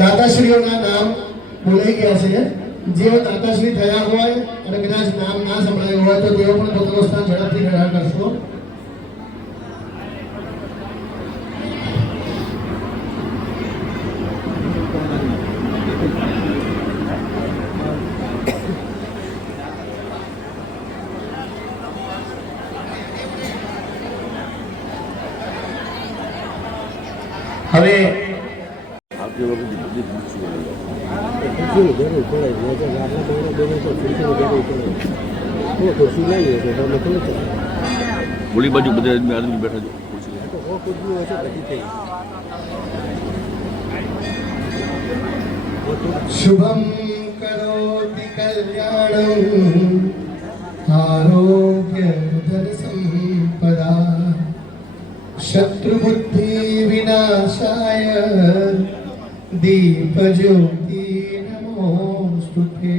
દાતાશ્રીઓના નામ બોલાઈ ગયા છે। જેઓ દાતાશ્રી થયા હોય અને કદાચ નામ ના સંભળાયું હોય તો તેઓ પણ પોતાનું સ્થાન ઝડપથી ગ્રહણ કરશો। હવે બોલી બાજુ બધા આદમી બેઠા છો। શુભમ કરોતિ કલ્યાણમ આરોગ્ય ધન સંપદા શત્રુ બુદ્ધિ વિનાશાય દીપ જ્યોતિ નમોસ્તુતે।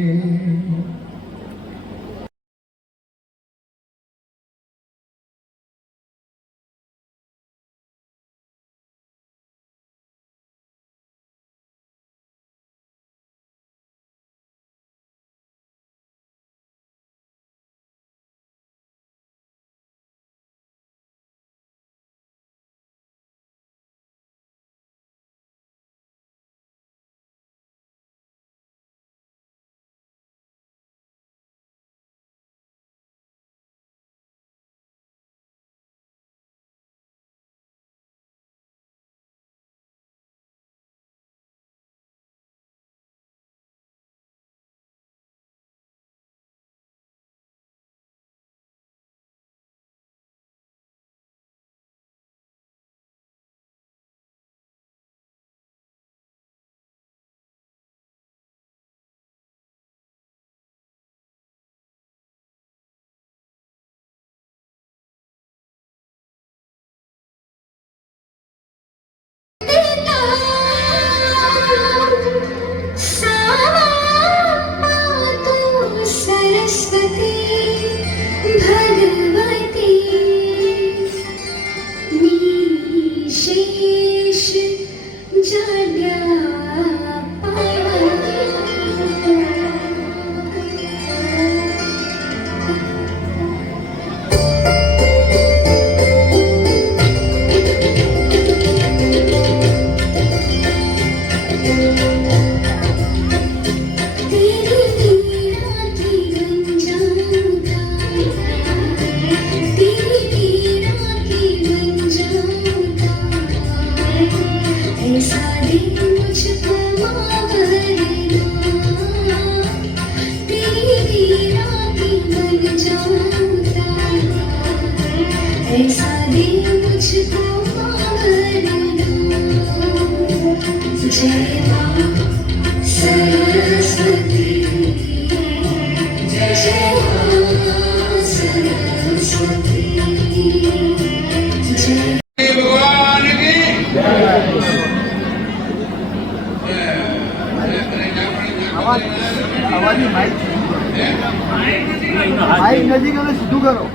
નજીક અને સીધું કરો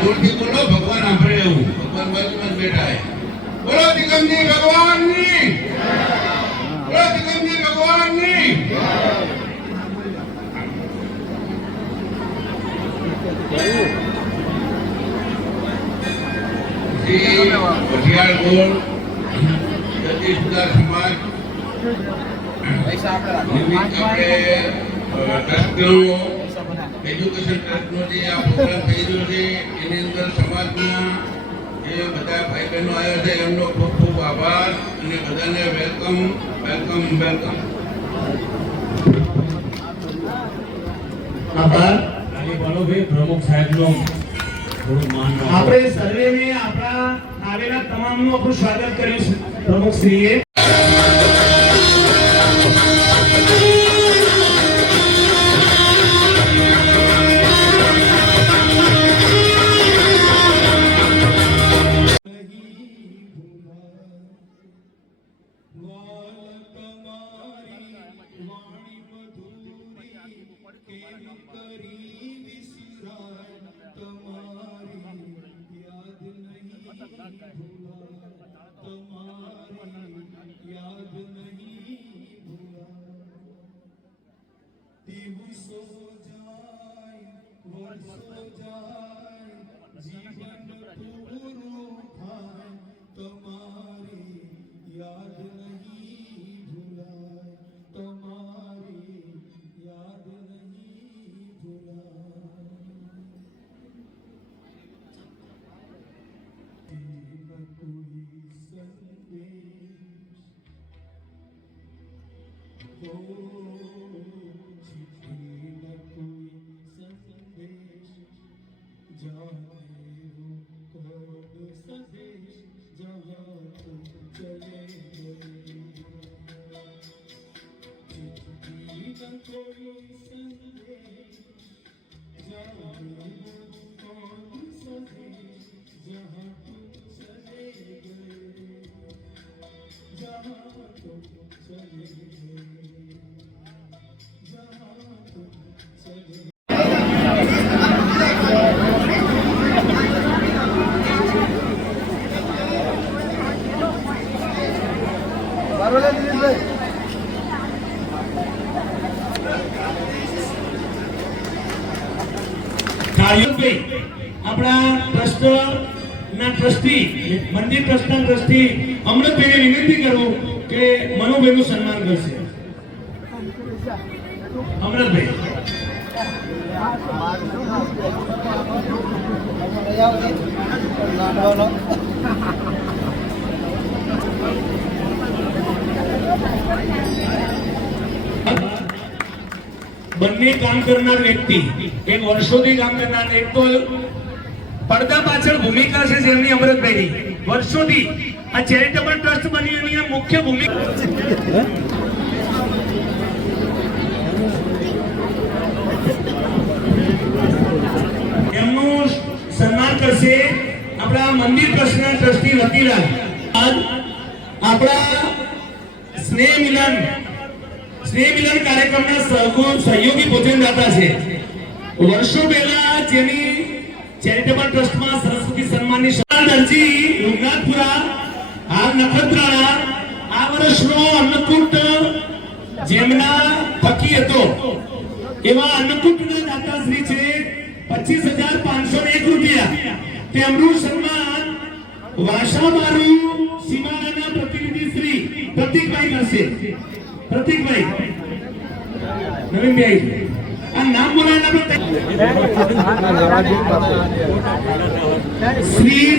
બોલથી બોલો ભગવાન આપણે એવું ભગવાન બાજુમાં બેઠા હે બોલો દિગંજી ભગવાનની બોલો દિગંજી ભગવાનની પટિયાળ ગોળ જતી સુધાર સમાજ આપણે ટ્રસ્ટનો એજ્યુકેશન ટ્રસ્ટનો જે આ પ્રોગ્રામ થઈ રહ્યો છે એની અંદર સમાજના જે બધા ભાઈ બહેનો આવ્યા છે એમનો ખૂબ ખૂબ આભાર અને બધાને વેલકમ વેલકમ વેલકમ। આભાર। બોલો ભાઈ પ્રમુખ સાહેબનો થોડું માન આપણે સર્વેને આપણા આવેલા તમામનું આપણું સ્વાગત કર્યું પ્રમુખ શ્રીએ। तुम्हारी याद नहीं याद नहीं भुलाए तुम्हारी याद नहीं भुलाए न कोई संदेश हो चिट्ठी न कोई संदेश जाने हो कौन संदेश जहाँ तुम चले गए चिट्ठी न कोई संदेश जाने हो कौन संदेश जहाँ तुम चले गए जहाँ तुम चले गए जहाँ तुम चले બરોબર દિનેશભાઈ આપણા ટ્રસ્ટના ટ્રસ્ટી મંદિર ટ્રસ્ટના ટ્રસ્ટી અમૃતભાઈને વિનંતી કરું કે મનુભાઈનું સન્માન કરશે. અમૃતભાઈ બંને કામ કરનાર વ્યક્તિ, એક વર્ષોથી કામ કરનાર, એક તો પડદા પાછળ ભૂમિકા છે જેમની અમૃતભાઈની વર્ષોથી આ ચેરિટેબલ ટ્રસ્ટ બની એની મુખ્ય ભૂમિકા એમનું સન્માન કરશે આપણા મંદિર ટ્રસ્ટના ટ્રસ્ટી રતિલાલ. આપણા સ્નેહ મિલન કાર્યક્રમના સહયોગી ભોજનદાતા છે. વર્ષો પહેલા જેની ચેરિટેબલ ટ્રસ્ટમાં સરસ્વતી સન્માનની દરજી રૂપનાથપુરા હાલ નખત્રાણા આ વર્ષનો અન્નકૂટ જેમના થકી હતો એવા અન્નકૂટના દાતાશ્રી છે 25,501 રૂપિયા. તેમનું સન્માન વાસામારુ સીમાડાના પ્રતિનિધિ શ્રી પ્રતિકભાઈ કરશે. પ્રતિકભાઈ નવીનભાઈ આ નામ બોલાવવાના શ્રી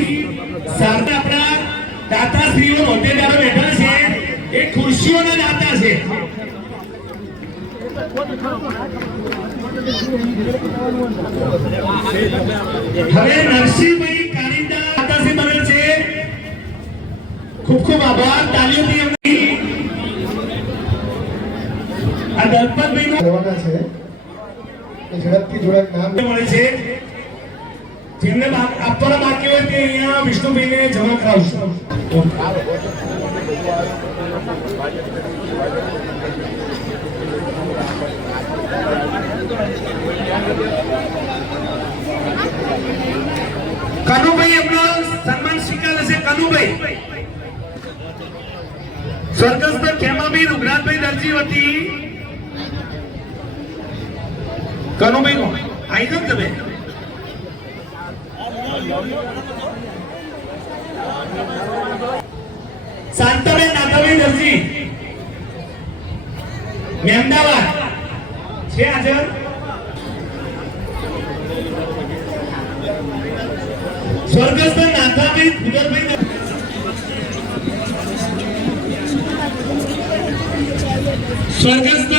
શારદા આપણા દાતા શ્રીઓ હોદ્દેદારો બેઠા છે એ ખુરશીઓના દાતા છે. હવે નરસિંહભાઈ કારિંદા દાતાશ્રી બને છે. ખૂબ ખૂબ આભાર. તાલીઓથી એમની આ દલપતભાઈનો જવાના છે એ ઝડપથી થોડાક નામ મળે છે. જેમને આપવાના બાકી હોય તે અહીંયા વિષ્ણુભાઈને જમા કરાવશું. કનુભાઈ એમનો સન્માન સ્વીકાર હશે. કનુભાઈ સ્વર્ગસ્થ ખેમાભાઈ રૂગરાજભાઈ દરજી વતી કનુભાઈ નો આવી જાવ તમે. શાંતાબેન નાથાભાઈ દરજી મહેમદાવાદ છે હાજર. સ્વર્ગસ્થ નાથાભાઈ ભૂગલભાઈ સ્વર્ગસ્થ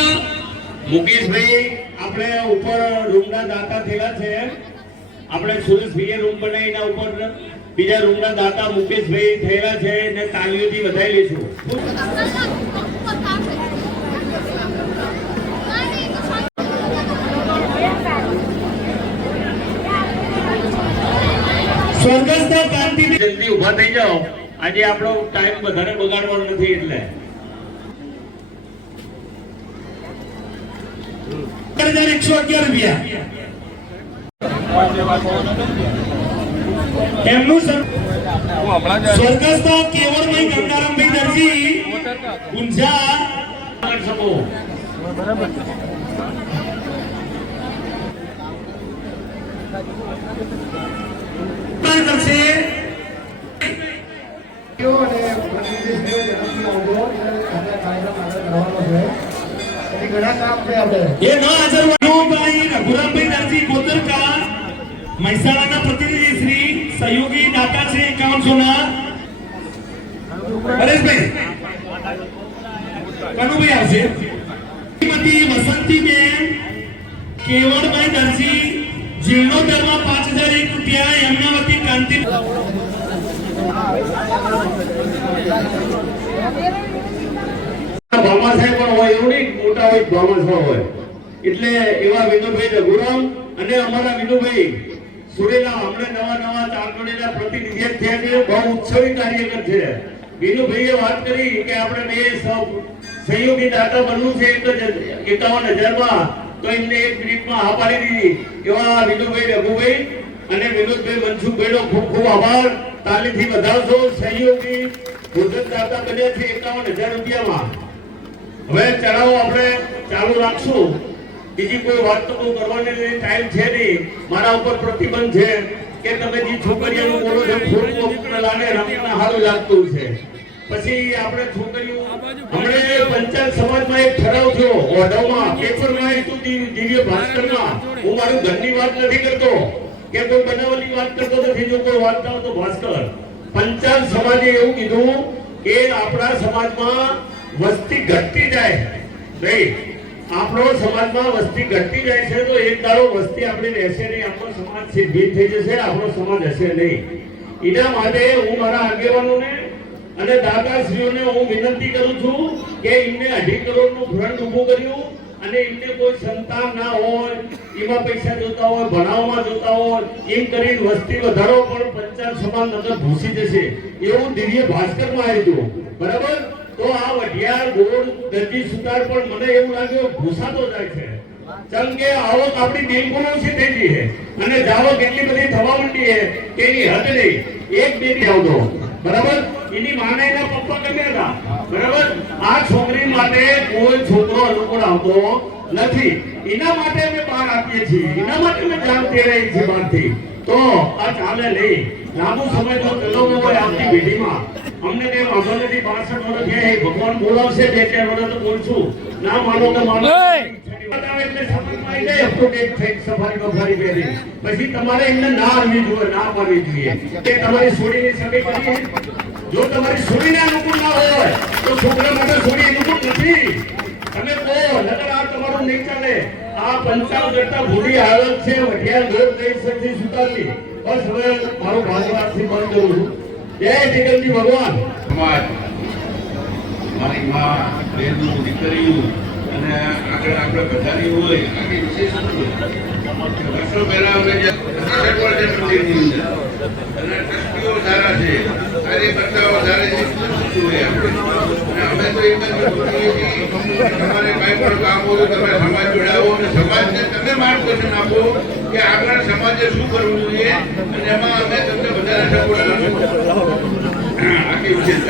મુકેશભાઈ આપણે ઉપર રૂમના દાતા થયેલા છે. આપણે સુરેશભાઈએ રૂમ બનાવી એના ઉપર બીજા રૂમના દાતા મુકેશભાઈ થયેલા છે અને તાલીઓથી વધાઈ લઈશું. સ્વર્ગસ્થ કાંતિ જલ્દી ઉભા થઈ જાઓ. આજે આપણો ટાઈમ વધારે બગાડવાનો નથી એટલે 1,111 રૂપિયા. એમનું સ્વર્ગસ્થ કેવળભાઈ ગંગારામભાઈ દરજી ઊંઝા સમૂહ કરશે. અને પ્રતિનિધિશ્રીઓ ઝડપથી આવજો. આપણે કાર્યક્રમ આગળ કરવાનો છે. એથી ઘણા કામ છે આપણે. એ ન હાજર ભાઈ રઘુરામભાઈ દરજી કોતરકા મહેસાણાના પ્રતિનિધિ શ્રી સહયોગી દાતા શ્રી 5100 ના પરેશભાઈ કનુભાઈ આવશે. શ્રીમતી વસંતીબેન કેવળભાઈ દરજી જીર્ણોદ્ધારમાં 5001 રૂપિયા એમના વતી ક્રાંતિ ભામા સાહેબ પણ હોય એવું નહીં, મોટા હોય ભામા હોય એટલે એવા વિનુભાઈ રઘુરામ અને અમારા વિનુભાઈ સુરેલા હમણાં નવા ચારકોડીના પ્રતિનિધિ થયા છે. બહુ ઉત્સવી કાર્યકર છે. વિનુભાઈએ વાત કરી કે આપણે બે સહયોગી દાતા બનવું છે 51,000 તો એમને 1 મિનિટમાં હા પાડી દીધી. એવા વિનુભાઈ રઘુભાઈ અને વિનોદભાઈ મનસુખભાઈનો ખૂબ ખૂબ આભાર. તાલીથી વધાવશો. સહયોગી ભોજન દાતા બન્યા છે 51,000 રૂપિયામાં. હવે ચડાવો આપણે ચાલુ રાખશું. બીજી કોઈ વાત તો કરવાની ટાઈમ છે નહીં. મારા ઉપર પ્રતિબંધ છે કે તમે જે છોકરીઓનું બોલો છો ખોટું અમને લાગે અમને સારું લાગતું છે. પછી આપણે છોકરીઓ હમણે પંચાયત સમાજમાં એક ઠરાવ થયો ઓઢવમાં પેપરમાં હતું દિવ્ય ભાસ્કરમાં. હું મારું ઘરની વાત નથી કરતો કે કોઈ બનાવવાની વાત કરતો નથી. જો કોઈ વાત કરો તો ભાસ્કર. પંચાયત સમાજે એવું કીધું કે આપણા સમાજમાં વસ્તી ઘટતી જાય નહીં. આપણો સમાજમાં વસ્તી ઘટતી જાય છે તો એક દાડો વસ્તી આપણી રહેશે નહીં. આપણો સમાજ સિદ્ધિ થઈ જશે. આપણો સમાજ હશે નહીં. એના માટે હું મારા આગેવાનોને અને દાતાશ્રીઓને હું વિનંતી કરું છું કે એમને 2.5 કરોડનું ફંડ ઊભું કર્યું અને એમને કોઈ સંતાન ના હોય, એમાં પૈસા જોતા હોય, ભણાવવામાં જોતા હોય, એમ કરીને વસ્તી વધારો પણ પંચાયત સમાજ નગર ભૂસી જશે એવું દિવ્ય ભાસ્કરમાં આવ્યું. બરાબર. તો આ વઢિયાર ગોળ દરજી સુતાર પણ મને એવું લાગ્યું ભૂસાતો જાય છે. ચમ કે આવક આપણી બિલકુલ ઓછી થઈ ગઈ છે અને જાવક એટલી બધી થવા માંડી છે તેની હદ નહીં. એક બેબી આવતો બરાબર. એની માને એના પપ્પા ગમ્યા હતા. બરાબર. આ છોકરી માટે કોઈ છોકરો અનુકૂળ આવતો નથી. એના માટે અમે બહાર આપીએ છીએ. એના માટે અમે જાણ દે રહી છીએ બહારથી. તો આ ચાલે નહીં. લાંબુ સમય જો ચલાવવો હોય આપણી પેઢીમાં અમને કઈ વાંધો નથી. 65 વર્ષ થયા. ભગવાન બોલાવશે 2-4 વર્ષ તો બોલશું. ના માનો તો માનો. એટલે સમાજમાં આવી જાય અપટુડેટ થઈ સફારી બફારી પહેરી પછી તમારે એમને ના આવવી જોઈએ, ના પાડવી જોઈએ કે તમારી છોડીની સગી કરી. જો તમારી છોડીને અનુકૂળ ના હોય તો છોકરા માટે છોડી અનુકૂળ નથી. તમે કહો નગર આ તમારું નહીં ચાલે. આ 55 કરતા ભૂલી હાલત છે વઢિયાર ગોળ દઈ શકતી સુતારની. બસ હવે મારું ભાગવાથી બંધ કરું છું. જય જગતજી ભગવાન. સમાજ મારી માં બેનું દીકરીઓ અને આગળ આપણે બધાની હોય આની વિશેષ વર્ષો પહેલા અમે જે મંદિરની અંદર અને ટ્રસ્ટીઓ સારા છે કાર્યકર્તાઓ સારા છે અને અમે તો એક જ તમારે કઈ પણ કામ હોય તમે સમાજ જોડાવો અને સમાજને તમે માર્ગદર્શન આપો કે આગળ સમાજે શું કરવું જોઈએ અને એમાં અમે તમને બધાને સપોર્ટ કરશું. આખી વિશેષ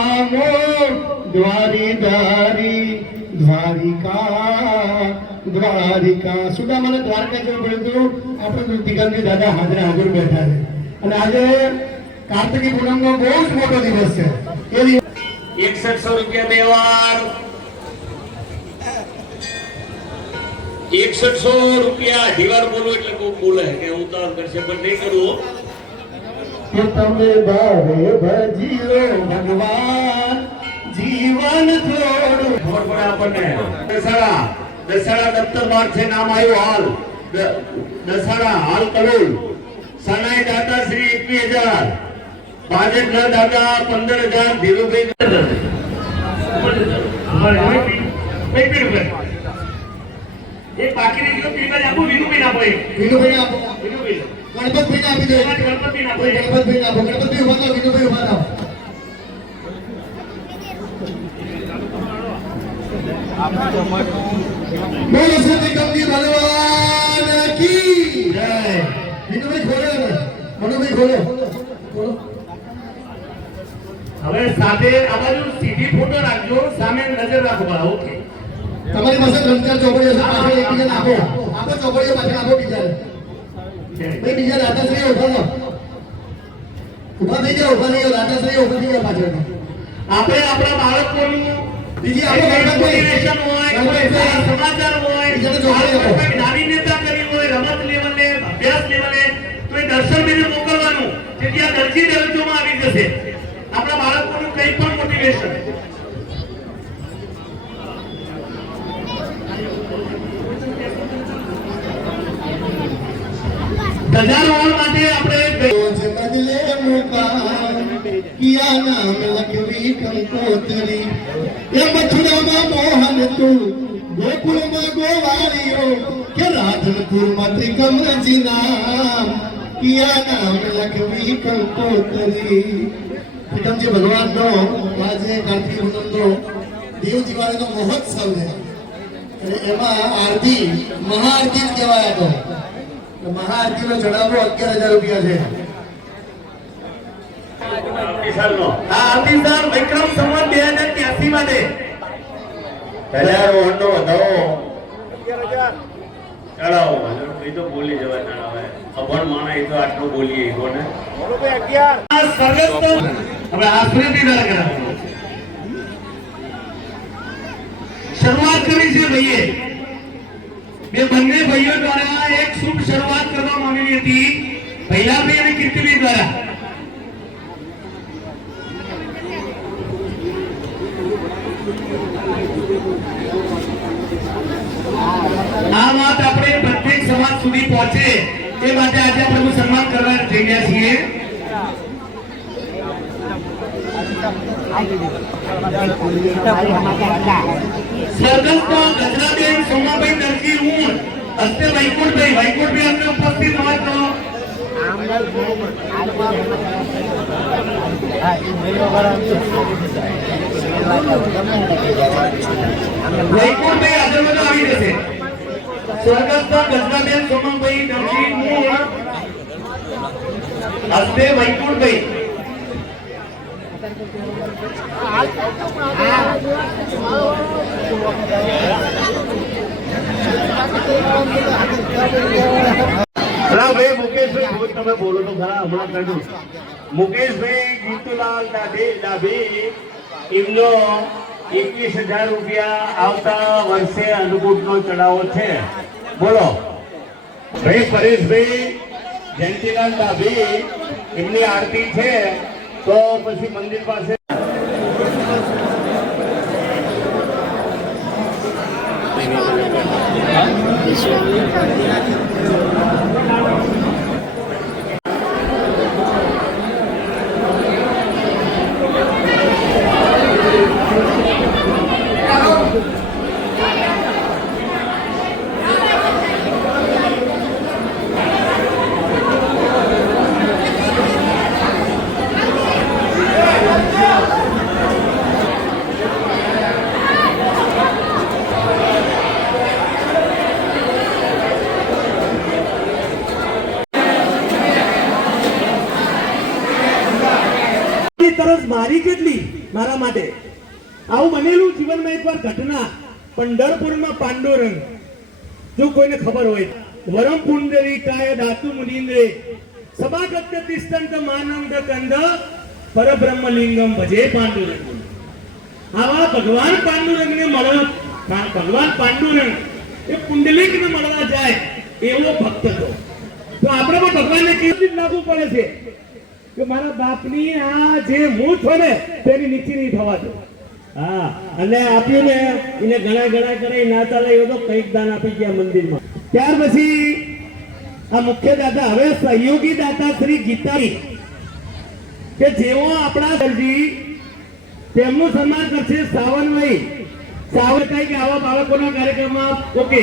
આમો દ્વારીદારી દ્વારિકા સુદામાને દ્વારકા જવું પડ્યું. આપણે દિગંતી દાદા હાજર બેઠા છે અને આજે કાર્તિકી પૂનમનો બહુ જ મોટો દિવસ છે. એ 6100 રૂપિયા બે વાર 6100 રૂપિયા અઢી વાર બોલો એટલે કોઈ બોલે કે હું તો કરશે પણ નહીં કરું. કે તમે બારે ભજી લો ભગવાન જીવન થોડું. ખબર પડે આપણને. દસાડા દફતર બાર છે નામ આવ્યું હાલ દસાડા હાલ કરોડ. સનાઈ દાતા શ્રી 21,000. ભાજપના દાદા 15,000. ધીરુભાઈ એક બાકી રહી ગયો પીવા આપો વિનુભાઈ આપો. વિનુભાઈ આપો. વિનુભાઈ ગણપતભાઈ આપી દો. ગણપતિ આપો. ગણપતભાઈ આપો. ગણપતભાઈ ઉભા થાઓ. વિનુભાઈ ઉભા થાઓ. બોલો શ્રી ગંદી ભગવાન કી જય. વિનુભાઈ ખોલો ને. મનુભાઈ ખોલો. ખોલો. હવે સાથે આ બાજુ સીધી ફોટો રાખજો, સામે નજર રાખવા. ઓકે. તમારી પાસે 3-4 ચોપડીઓ છે. પાછળ એકબીજાને આપો. આપો ચોપડીઓ પાછળ આપો બીજાને. ભાઈ બીજા દાતાશ્રી ઉભા થાઓ. ઊભા થઈ જાઓ દાદાશ્રી ઊભા થઈ જાઓ પાછળ આપણે આપણા બાળકોનું બીજી આપણે મોટિવેશન હોય, કોઈ સારા સમાચાર હોય, કોઈ નાની નેતા કરી હોય, રમત લેવલે, અભ્યાસ લેવલે, તો એ દર્શન બીજે મોકલવાનું કે ત્યાં દરજી દરજ્જોમાં આવી જશે. આપણા બાળકોનું કંઈ પણ મોટિવેશન. ધજારોહણ માટે આપણે रोज बदले मुकाम किया नाम लखवी कंकोतरी ये मथुरा में मोहन तू गोकुल में गोवारियो के राधनपुर में त्रिकमरजी नाम किया नाम लखवी कंकोतरी प्रीतमजी भगवान नो आज कार्तिक पूनमનો દેવ દિવાળીનો મહોત્સવ છે અને એમાં આરતી મહાઆરતી જ કહેવાય તો મહાઆરતીનો ચડાવો 11,000 રૂપિયા છે. આવતી સાલ વિક્રમ સંવત 2083 માટે ધજારોહણનો વધાવો ચડાવો. એ તો બોલી જવાય ના હવે અભણ માણા એ તો આટલું બોલીએ એ કોને આ સર્વસ્વ હવે આશ્રયથી દ્વારા કરાવવાનું. શરૂઆત કરી છે ભાઈએ. બે બંને ભાઈઓ દ્વારા એક શુભ શરૂઆત કરવામાં આવેલી હતી ભૈલાભાઈ અને કીર્તિભાઈ દ્વારા. આ વાત આપણે પ્રત્યેક સમાજ સુધી પહોંચે એ માટે આજે આપણે સન્માન કરવા જઈ રહ્યા છીએ. સ્વર્ગસ્થ ગજરાબેન સોમાભાઈ દરજી ઊણ હસ્તે વૈકુંઠભાઈ અમને ઉપસ્થિત હોય તો વૈકુંઠભાઈ આગળ આવી જશે. સ્વર્ગસ્થ ગજરાબેન સોમાભાઈ દરજી ઊણ હસ્તે વૈકુંઠભાઈ ભાઈ મુકેશભાઈ તમે બોલો તો ખરા હમણાં કહ્યું. મુકેશભાઈ જીતુલાલ ડાભી એમનો 21,000 રૂપિયા આવતા વર્ષે અન્નકૂટનો ચડાવો છે. બોલો ભાઈ પરેશભાઈ જયંતિલાલ ડાભી એમની આરતી છે તો પછી મંદિર પાસે તરસ મારી કેટલી મારા માટે. આવું બનેલું જીવનમાં એકવાર ઘટના પંઢરપુરમાં પાંડુરંગ જો કોઈને ખબર હોય વરમ પુંડરી કાય ધાતુ મુનિન્દ્રે સભાગત્ય તિષ્ઠંત માનંદ કંદ પરબ્રહ્મ લિંગમ ભજે પાંડુરંગ. આવા ભગવાન પાંડુરંગને મળવા ભગવાન પાંડુરંગ એ પુંડલિકને મળવા જાય એવો ભક્ત હતો. તો આપણે પણ ભગવાનને કેવી રીતે લાગુ પડે છે કે મારા બાપની આ જે હું છો ને તેની નીચે નહીં થવા દો. હા અને આપ્યું ને એને ઘણા કરે ના ચાલે એવો તો કઈક દાન આપી ગયા મંદિરમાં. ત્યાર પછી આ મુખ્ય દાદા હવે સહયોગી દાતા શ્રી ગીતાજી કે જેઓ આપણા દરજી તેમનું સન્માન કરશે સાવનભાઈ સાવનભાઈ કે આવા બાળકોના કાર્યક્રમમાં ઓકે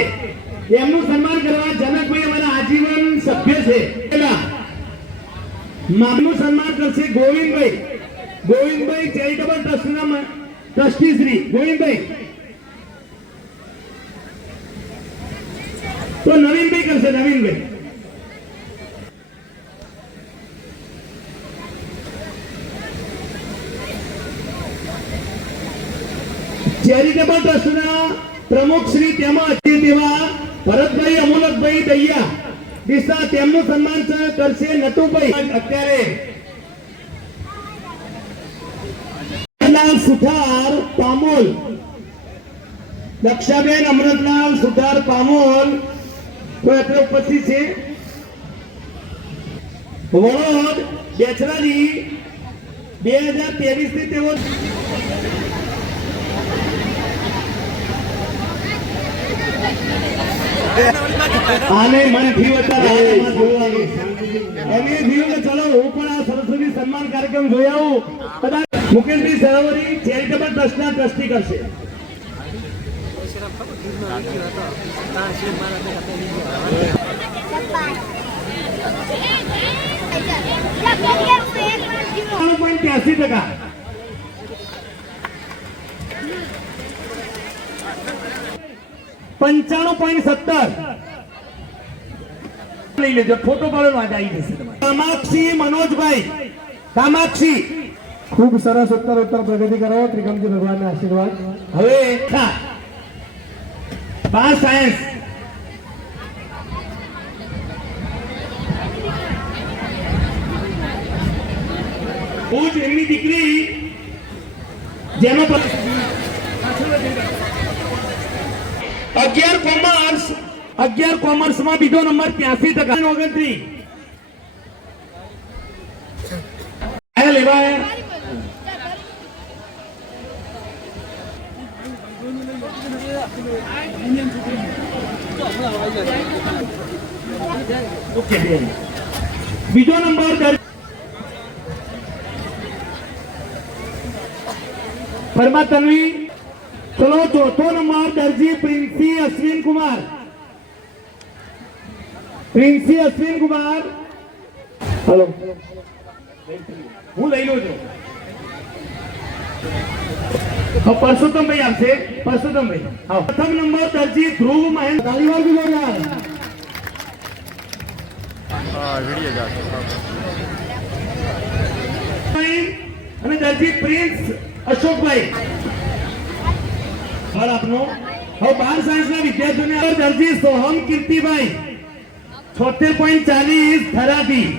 એમનું સન્માન કરવા જનકભાઈ અમારા આજીવન સભ્ય છે. મામનું સન્માન કરશે ગોવિંદભાઈ ચેરિટેબલ ટ્રસ્ટના ટ્રસ્ટી શ્રી ગોવિંદભાઈ. તો નવીનભાઈ કરશે નવીનભાઈ. ચેરિટેબલ ટ્રસ્ટના પ્રમુખ શ્રી તેમાં તેવા ભરતભાઈ અમોલકભાઈ દૈયા દિશા તેમનું સન્માન કરશે નટુભાઈ. અત્યારે અમૃતલાલ સુથાર પામોલ, દક્ષાબેન અમૃતલાલ સુથાર પામોલ કોઈ અત્રે ઉપસ્થિત છે? વડોદ બેચરાજી 2023 થી તેઓ આને મનથી વટારા એમને થયું કે ચલો હું પણ આ સરસ્વતી સન્માન કાર્યક્રમ જોઈ આવું. કદાચ મુકેશભાઈ સરોવરી ચેરિટેબલ ટ્રસ્ટના ટ્રસ્ટી કરશે. પણ 83%. લઈ લેજો, ફોટો પાડો આવી જશે. કામાક્ષી મનોજભાઈ, કામાક્ષી ખૂબ સરસ ઉત્તર પ્રગતિ કરો. ત્રિકમજી ભગવાનના આશીર્વાદ. હવે 12 સાયન્સ હું જ એમની દીકરી જેનો 11 કોમર્સમાં બીજો નંબર 83%. લેવાય બીજો નંબર ફરમા તન્વી. ચલો ચોથો નંબર દરજી પ્રિન્સી અશ્વિન કુમાર. પ્રિન્સી અશ્વિન કુમાર, હલો હું લઈ લઉં છું. પરસોત્તમભાઈ આવશે. પરસોત્તમભાઈ પ્રથમ નંબર દરજી ધ્રુવ મહેન્દ્ર. તાલીવાર બી યાર. અને દરજી પ્રિન્સ અશોકભાઈ. આપનો હવે 12 સાયન્સના વિદ્યાર્થીઓને દરજી સોહમ કીર્તિભાઈ 76.40 થરાદી.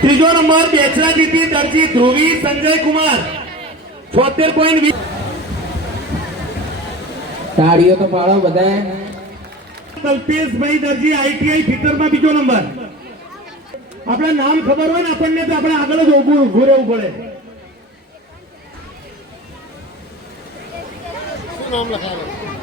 ત્રીજો નંબર બેચરાજીથી દરજી ધ્રુવી સંજય કુમાર 76.20. તાળીઓ તો પાડો બધાએ. કલ્પેશભાઈ દરજી આઈટીઆઈ ફિટરમાં બીજો નંબર. આપણા નામ ખબર હોય ને આપણને તો આપણે આગળ જ ઉભું રહેવું પડે. શું નામ લખાયેલું?